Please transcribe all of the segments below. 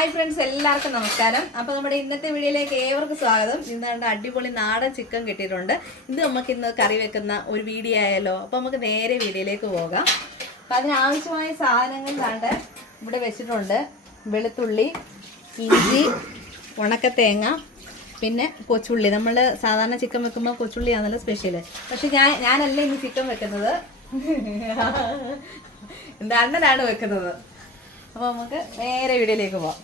Hi friends എല്ലാവർക്കും നമസ്കാരം. അപ്പോൾ നമ്മുടെ ഇന്നത്തെ വീഡിയോയിലേക്ക് ഏവർക്കും സ്വാഗതം. ഇന്ന് കണ്ട അടിപൊളി നാടൻ ചിക്കൻ കിട്ടിയിട്ടുണ്ട്. ഇത് നമുക്ക് ഇന്ന് കറി വെക്കുന്ന ഒരു വീഡിയോ ആയാലോ അപ്പോൾ നമുക്ക് നേരെ വീഡിയോയിലേക്ക് പോകാം. അപ്പം അതിനാവശ്യമായ സാധനങ്ങൾ കണ്ട് ഇവിടെ വെച്ചിട്ടുണ്ട്. വെളുത്തുള്ളി ഇഞ്ചി ഉണക്ക തേങ്ങ പിന്നെ കൊച്ചുള്ളി. നമ്മൾ സാധാരണ ചിക്കൻ വെക്കുമ്പോൾ കൊച്ചുള്ളിയാണല്ലോ സ്പെഷ്യൽ പക്ഷെ ഞാൻ ഞാനല്ല ഇനി ചിക്കൻ വെക്കുന്നത്. എന്താ അണ്ണനാണ് വെക്കുന്നത്. അപ്പോൾ നമുക്ക് നേരെ വീഡിയോയിലേക്ക് പോവാം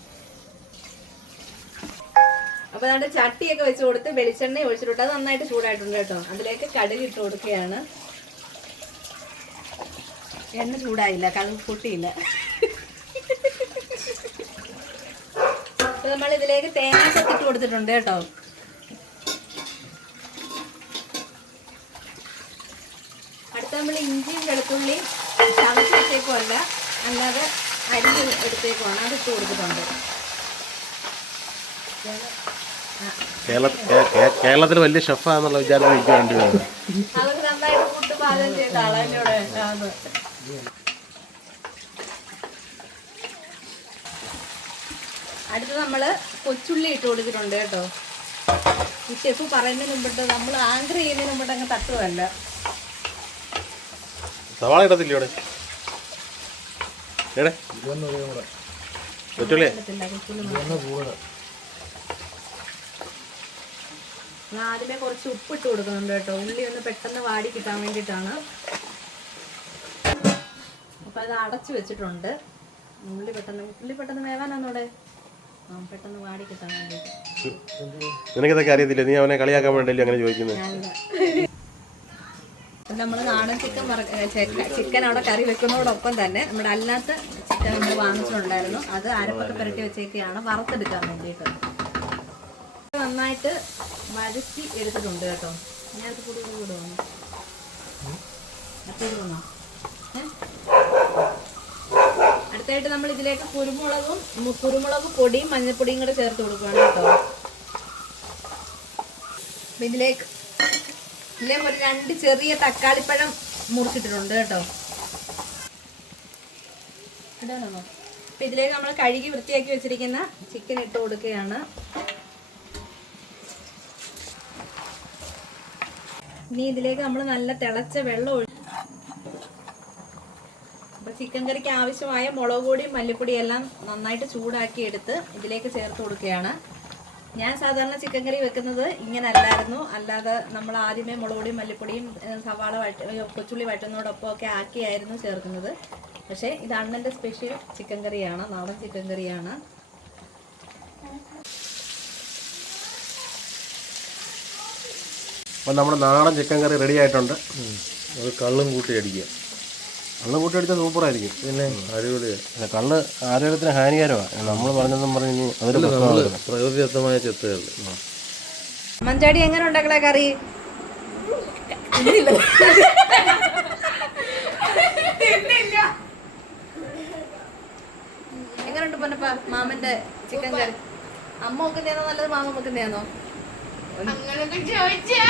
അപ്പോൾ നമ്മുടെ ചട്ടിയൊക്കെ വെച്ച് കൊടുത്ത് വെളിച്ചെണ്ണ ഒഴിച്ചിട്ടുണ്ട്. അത് നന്നായിട്ട് ചൂടായിട്ടുണ്ട് കേട്ടോ. അതിലേക്ക് കടുക് ഇട്ട് കൊടുക്കുകയാണ്. എണ്ണ ചൂടായില്ല കടുക് പൊട്ടിയില്ല. നമ്മൾ ഇതിലേക്ക് തേങ്ങ ഇട്ട് കൊടുത്തിട്ടുണ്ട് കേട്ടോ. അടുത്ത നമ്മൾ ഇഞ്ചിയും വെളുത്തുള്ളിയും ചതച്ച് വെച്ചേക്കുമല്ല അല്ലാതെ അരി എടുത്തേക്കുമാണ് അത് ഇട്ട് കൊടുത്തിട്ടുണ്ട്. കേരള കേരളത്തിൽ വലിയ ഷെഫാന്നുള്ള വിചാരം എനിക്ക് വേണ്ടി ആന്ന്. അടുത്ത് നമ്മൾ കൊച്ചുള്ളി ഇട്ട് കൊടുത്തിട്ടുണ്ട് കേട്ടോ. ഈ ഷെഫ് പറയുന്നതിന് മുമ്പിട്ട് നമ്മൾ ആങ്കർ ചെയ്യുന്നതിന് മുമ്പിട്ട് അങ്ങ് തട്ടുവല്ല. സവാള ഇടത്തില്ല ഇവിടെ? കൊച്ചുള്ളിയെ കൊച്ചുള്ളി? ഞാൻ ആദ്യമേ കുറച്ച് ഉപ്പ് ഇട്ട് കൊടുക്കുന്നുണ്ട് കേട്ടോ. ഉള്ളി ഒന്ന് പെട്ടെന്ന് വാടി കിട്ടാൻ വേണ്ടിയിട്ടാണ്. അപ്പൊ അത് അടച്ചു വെച്ചിട്ടുണ്ട്. ഉള്ളി പെട്ടെന്ന് ഉള്ളി പെട്ടെന്ന് വേവാനാന്നോടെ പെട്ടെന്ന് വാടി കിട്ടാൻ വേണ്ടിയിട്ട്. നിനക്കിതൊക്കെ അറിയത്തില്ല നീ അവനെ കളിയാക്കാൻ വേണ്ടിയല്ലേ അങ്ങനെ ചോദിക്കുന്നത്? നമ്മൾ നമ്മൾ നാടൻ ചിക്കൻ ചിക്കൻ അവിടെ കറി വെക്കുന്നതോടൊപ്പം തന്നെ നമ്മുടെ അല്ലാത്ത ചിക്കൻ നമ്മൾ വാങ്ങിച്ചിട്ടുണ്ടായിരുന്നു. അത് അരപ്പൊക്കെ പുരട്ടി വെച്ചേക്കാണ് വറുത്തെടുക്കാൻ വേണ്ടിയിട്ട്. നന്നായിട്ട് വഴറ്റി എടുത്തിട്ടുണ്ട് കേട്ടോ. ഞാനത് കൂടി കൂടി വിടുവാണ് അടുത്തായിട്ട് നമ്മൾ ഇതിലേക്ക് കുരുമുളകും കുരുമുളക് പൊടിയും മഞ്ഞൾപ്പൊടിയും കൂടെ ചേർത്ത് കൊടുക്കുകയാണ് കേട്ടോ. ഇതിലേക്ക് ഇതിലേക്ക് ഒരു രണ്ട് ചെറിയ തക്കാളിപ്പഴം മുറിച്ചിട്ടിട്ടുണ്ട് കേട്ടോ. ഇടാനോ അപ്പം ഇതിലേക്ക് നമ്മൾ കഴുകി വൃത്തിയാക്കി വെച്ചിരിക്കുന്ന ചിക്കൻ ഇട്ട് കൊടുക്കുകയാണ്. ഇനി ഇതിലേക്ക് നമ്മൾ നല്ല തിളച്ച വെള്ളം ഒഴി അപ്പൊ ചിക്കൻ കറിക്ക് ആവശ്യമായ മുളക് പൊടിയും മല്ലിപ്പൊടിയും എല്ലാം നന്നായിട്ട് ചൂടാക്കി എടുത്ത് ഇതിലേക്ക് ചേർത്ത് കൊടുക്കുകയാണ്. ഞാൻ സാധാരണ ചിക്കൻ കറി വെക്കുന്നത് ഇങ്ങനെ അല്ലായിരുന്നു. അല്ലാതെ നമ്മൾ ആദ്യമേ മുളക് പൊടിയും മല്ലിപ്പൊടിയും സവാള വഴ കൊച്ചുള്ളി വഴറ്റുന്നതോടൊപ്പം ഒക്കെ ആക്കിയായിരുന്നു ചേർക്കുന്നത്. പക്ഷേ ഇത് അണ്ണന്റെ സ്പെഷ്യൽ ചിക്കൻ കറിയാണ് നാടൻ ചിക്കൻ കറിയാണ്. അപ്പം നമ്മുടെ നാടൻ ചിക്കൻ കറി റെഡി ആയിട്ടുണ്ട്. അത് കള്ളും കൂട്ടി അടിക്കുക. കള്ള് കൂട്ടി അടിച്ചാൽ സൂപ്പറായിരിക്കും. പിന്നെ അടിപൊളിയാണ് പിന്നെ കള്ള് ആരോഗ്യത്തിന് ഹാനികരമാണ് നമ്മൾ പറഞ്ഞതെന്നും പറഞ്ഞു പ്രശ്നമാണ് പ്രകൃതിദത്തമായ ചെത്തുകൾ മഞ്ചാടി എങ്ങനെ ഉണ്ടാക്കണേ കറി? എങ്ങനെയുണ്ട് പൊന്നപ്പ മാമന്റെ ചിക്കൻ കറി? അമ്മ വെക്കുന്നതാണോ നല്ലത് മാമ വെക്കുന്നതാണോ ചോദിച്ചാ.